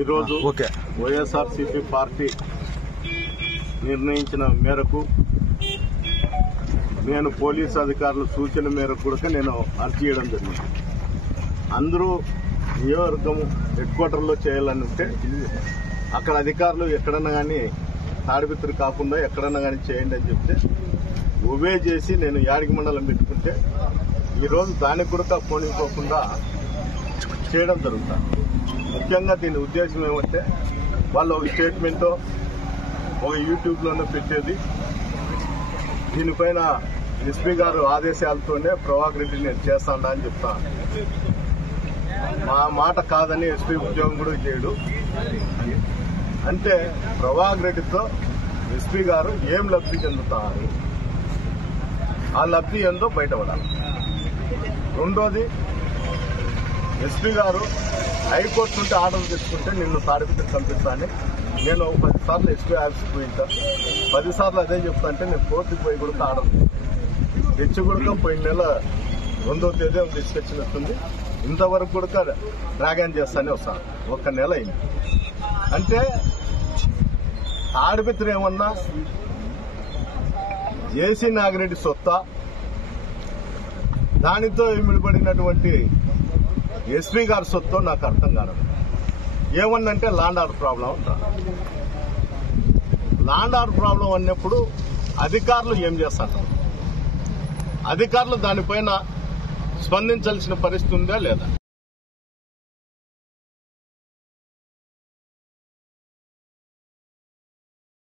ఈరోజు వైఎస్ఆర్సీపీ పార్టీ నిర్ణయించిన మేరకు నేను పోలీసు అధికారుల సూచన మేరకు కూడా నేను అర్జీ చేయడం జరిగింది. అందరూ నియోజకవర్గం హెడ్ క్వార్టర్లో చేయాలని ఉంటే అక్కడ అధికారులు ఎక్కడన్నా కానీ తాడిపిత్తులు కాకుండా ఎక్కడన్నా కానీ చేయండి అని చెప్తే ఒబే చేసి నేను యాడికి మండలం పెట్టుకుంటే ఈరోజు దానికి కూడా పోనీకోకుండా చేయడం జరుగుతుంది. ముఖ్యంగా దీని ఉద్దేశం ఏమంటే వాళ్ళు ఒక స్టేట్మెంటో ఒక యూట్యూబ్లోనే పెట్టేది. దీనిపైన ఎస్పీ గారు ఆదేశాలతోనే ప్రభాకర్ రెడ్డి నేను చేస్తాడా అని చెప్తాను. మా మాట కాదని ఎస్పీ ఉద్యోగం కూడా చేయడు. అంటే ప్రభాకర్ రెడ్డితో ఎస్పీ గారు ఏం లబ్ధి చెందుతారు, ఆ లబ్ధి ఏందో బయటపడాలి. రెండోది, ఎస్పీ గారు హైకోర్టు నుండి ఆర్డర్ తెచ్చుకుంటే నిన్ను తాడిపిత్తుకు పంపిస్తానని నేను 10 సార్లు ఎస్పీ ఆఫీస్కి పోయింటా. 10 సార్లు అదే చెప్తా అంటే నేను కోర్టుకు పోయి కూడా ఆర్డర్ తెచ్చి కూడా పోయిన నెల 2వ తేదీ తీసుకొచ్చినట్టుంది. ఇంతవరకు కూడా డ్రాగన్ చేస్తానే వస్తాను. 1 నెల అయింది. అంటే తాడిపిత్తులు ఏమన్నా జేసీ నాగిరెడ్డి సొత్తా, దానితో ఇమిడిపడినటువంటి ఎస్పీ గారి సొత్తు నాకు అర్థం కాదు. ఏమన్నంటే ల్యాండ్ ఆర్డర్ ప్రాబ్లం అంట. ల్యాండ్ ఆర్డర్ ప్రాబ్లం అన్నప్పుడు అధికారులు ఏం చేస్తారు? అధికారులు దానిపైన స్పందించాల్సిన పరిస్థితి ఉందా లేదా?